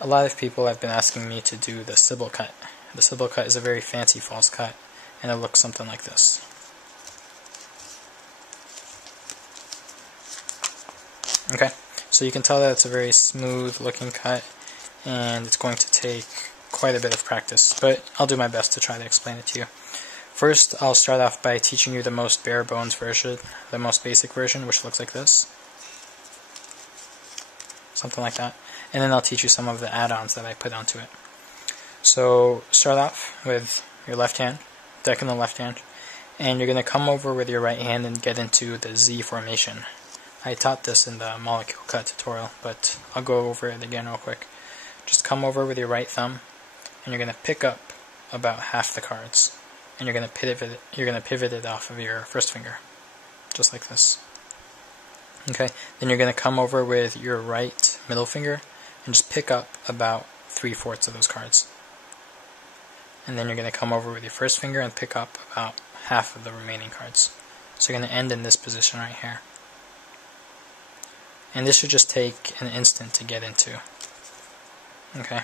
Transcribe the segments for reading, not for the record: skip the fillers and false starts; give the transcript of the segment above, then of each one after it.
A lot of people have been asking me to do the Sybil cut. The Sybil cut is a very fancy false cut, and it looks something like this. Okay, so you can tell that it's a very smooth looking cut, and it's going to take quite a bit of practice, but I'll do my best to try to explain it to you. First, I'll start off by teaching you the most bare bones version, the most basic version, which looks like this. Something like that. And then I'll teach you some of the add-ons that I put onto it. So, start off with your left hand, deck in the left hand, and you're going to come over with your right hand and get into the Z formation. I taught this in the molecule cut tutorial, but I'll go over it again real quick. Just come over with your right thumb, and you're going to pick up about half the cards, and you're going to pivot it off of your first finger, just like this. Okay, then you're going to come over with your right middle finger and just pick up about 3/4 of those cards. And then you're going to come over with your first finger and pick up about half of the remaining cards. So you're going to end in this position right here. And this should just take an instant to get into. Okay,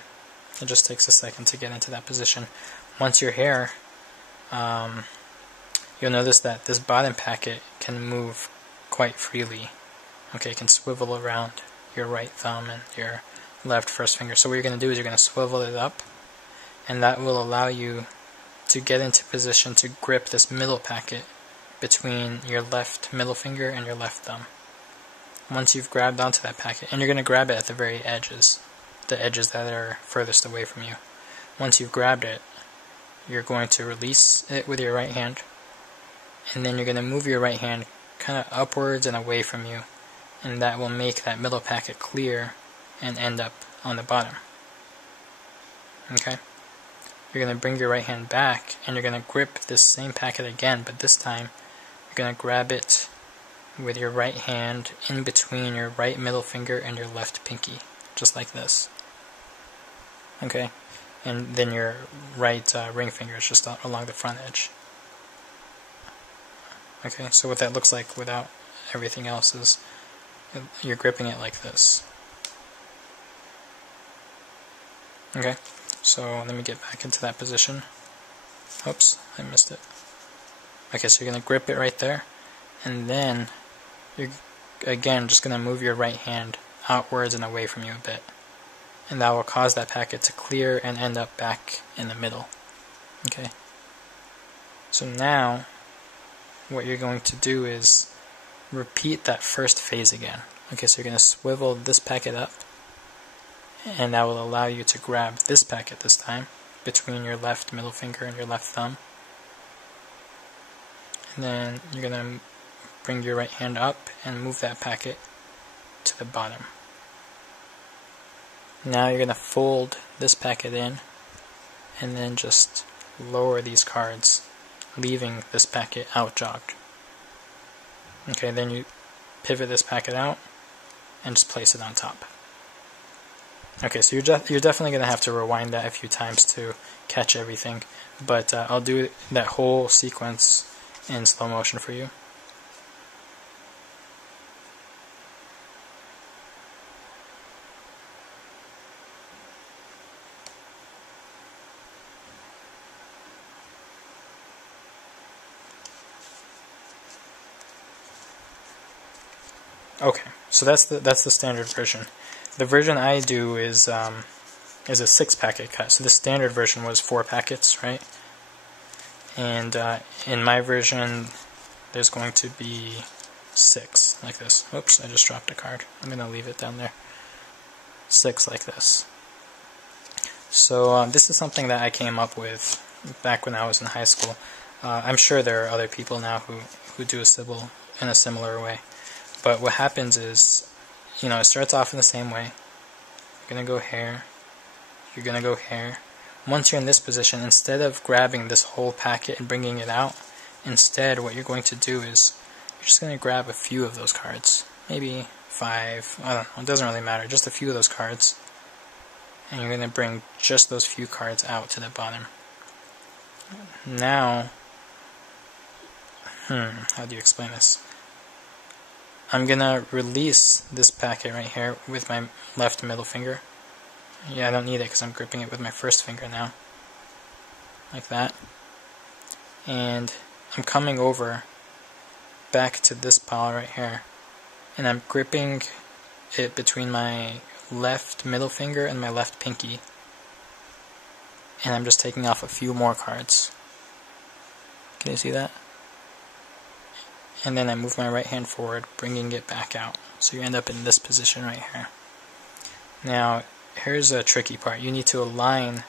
it just takes a second to get into that position. Once you're here, you'll notice that this bottom packet can move quite freely. Okay, it can swivel around your right thumb and your left first finger. So what you're going to do is you're going to swivel it up, and that will allow you to get into position to grip this middle packet between your left middle finger and your left thumb. Once you've grabbed onto that packet, and you're going to grab it at the very edges, the edges that are furthest away from you. Once you've grabbed it, you're going to release it with your right hand, and then you're going to move your right hand kind of upwards and away from you, and that will make that middle packet clear and end up on the bottom. Okay? You're going to bring your right hand back, and you're going to grip this same packet again, but this time you're going to grab it with your right hand in between your right middle finger and your left pinky, just like this. Okay? And then your right ring finger is just along the front edge. Okay, so what that looks like without everything else is you're gripping it like this. Okay, so let me get back into that position. Oops, I missed it. Okay, so you're going to grip it right there, and then you're again just going to move your right hand outwards and away from you a bit, and that will cause that packet to clear and end up back in the middle. Okay, so now what you're going to do is repeat that first phase again. Okay, so you're going to swivel this packet up, and that will allow you to grab this packet this time between your left middle finger and your left thumb. And then you're going to bring your right hand up and move that packet to the bottom. Now you're going to fold this packet in and then just lower these cards, leaving this packet out jogged. Okay, then you pivot this packet out and just place it on top. Okay, so you're definitely going to have to rewind that a few times to catch everything, but I'll do that whole sequence in slow motion for you. Okay, so that's the standard version. The version I do is a 6-packet cut. So the standard version was 4 packets, right? And in my version, there's going to be 6, like this. Oops, I just dropped a card. I'm going to leave it down there. 6 like this. So this is something that I came up with back when I was in high school. I'm sure there are other people now who do a Sybil in a similar way. But what happens is, it starts off in the same way. You're going to go here. You're going to go here. Once you're in this position, instead of grabbing this whole packet and bringing it out, instead what you're going to do is you're just going to grab a few of those cards. Maybe 5. I don't know. It doesn't really matter. Just a few of those cards. And you're going to bring just those few cards out to the bottom. Now, how do you explain this? I'm going to release this packet right here with my left middle finger. Yeah, I don't need it because I'm gripping it with my first finger now. Like that. And I'm coming over back to this pile right here. And I'm gripping it between my left middle finger and my left pinky. And I'm just taking off a few more cards. Can you see that? And then I move my right hand forward, bringing it back out. So you end up in this position right here. Now, here's a tricky part. You need to align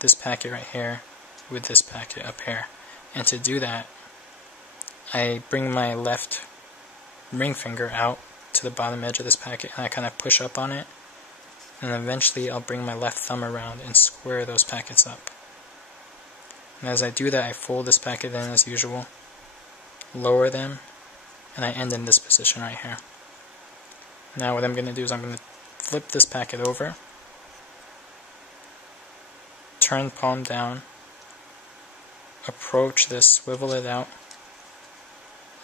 this packet right here with this packet up here. And to do that, I bring my left ring finger out to the bottom edge of this packet, and I kind of push up on it. And eventually I'll bring my left thumb around and square those packets up. And as I do that, I fold this packet in as usual, lower them, and I end in this position right here. Now what I'm going to do is I'm going to flip this packet over, turn palm down, approach this, swivel it out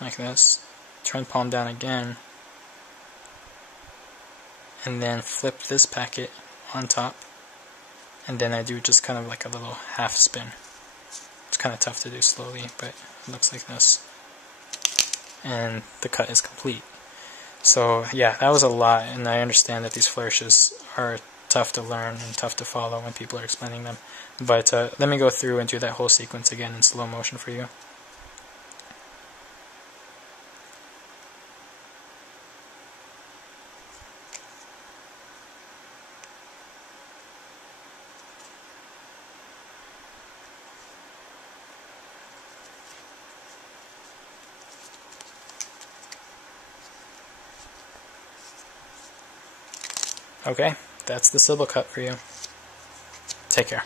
like this, turn palm down again, and then flip this packet on top, and then I do just kind of like a little half spin. It's kind of tough to do slowly, but it looks like this. And the cut is complete. So yeah, that was a lot, and I understand that these flourishes are tough to learn and tough to follow when people are explaining them. But let me go through and do that whole sequence again in slow motion for you. Okay, that's the Sybil cut for you. Take care.